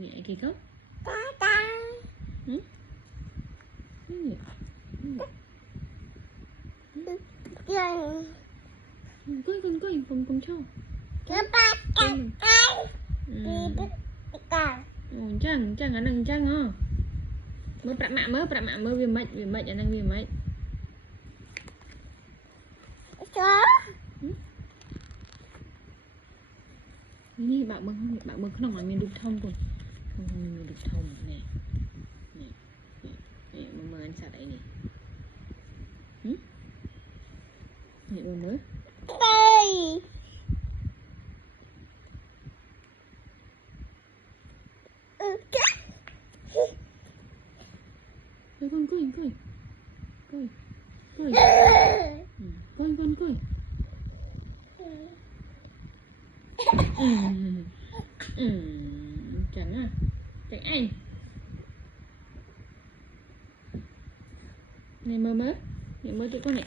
nhẹ kì khóc. Con cho. Chẳng anh đang chẳng hả? Mơ bạ mạ mơ vì mệnh anh đang vì mệnh. Ini bạc bưng không là mình được thông rồi. Không mình được thông nè. Nè mơ anh sao đây nè. Nè mơ. Con cười. Con cười. Chẳng à, chẳng anh. Này mơ tụi con này.